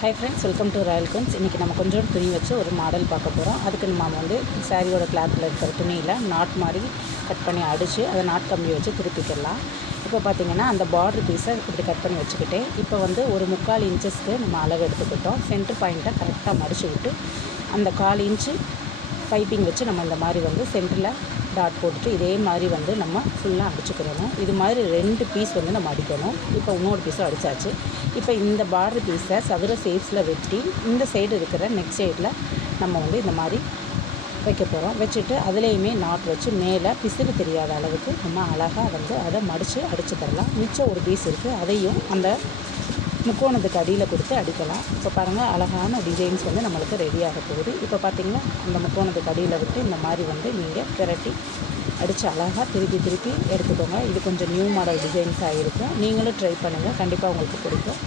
Hi friends, welcome to Royal Queens. இன்றைக்கி நம்ம கொஞ்சம் துணி வச்சு ஒரு மாடல் பார்க்க போகிறோம். அதுக்கு நம்ம வந்து சாரியோட கிளாத்தில் இருக்கிற துணியில் நாட் மாதிரி கட் பண்ணி அடித்து அதை நாட் கம்பி வச்சு திருப்பிக்கலாம். இப்போ பார்த்திங்கன்னா அந்த பார்டர் பீஸை இப்படி கட் பண்ணி வச்சுக்கிட்டு இப்போ வந்து ஒரு 3/4 இன்ச்சஸ்க்கு நம்ம அளவு எடுத்துக்கிட்டோம். சென்டர் பாயிண்ட்டை கரெக்டாக மடித்து விட்டு அந்த 1/4 இன்ச்சு பைப்பிங் வச்சு நம்ம இந்த மாதிரி வந்து சென்டரில் டாட் போட்டுட்டு இதே மாதிரி வந்து நம்ம ஃபுல்லாக அடிச்சுக்கிறணும். இது மாதிரி 2 பீஸ் வந்து நம்ம அடிக்கணும். இப்போ இன்னொரு பீஸும் அடித்தாச்சு. இப்போ இந்த பார்டர் பீஸை சதுர ஷேப்ஸில் வெட்டி இந்த சைடு இருக்கிற நெக் சைடில் நம்ம வந்து இந்த மாதிரி வைக்க போகிறோம். வச்சுட்டு அதுலேயுமே நாட் வச்சு மேலே பிசுறு தெரியாத அளவுக்கு நம்ம அழகாக வந்து அதை மடித்து அடித்து தரலாம். மிச்சம் ஒரு பீஸ் இருக்குது, அதையும் அந்த முக்கோணத்துக்கு அடியில் கொடுத்து அடிக்கலாம். இப்போ பாருங்கள், அழகான டிசைன்ஸ் வந்து நம்மளுக்கு ரெடியாக போகுது. இப்போ பார்த்திங்கன்னா அந்த முக்கோணத்துக்கு அடியில் விட்டு இந்த மாதிரி வந்து நீங்கள் பிரட்டி அடித்து அழகாக திருப்பி எடுத்துக்கோங்க. இது கொஞ்சம் நியூ மாடல் டிசைன்ஸாக இருக்கும். நீங்களும் ட்ரை பண்ணுங்கள், கண்டிப்பாக உங்களுக்கு பிடிக்கும்.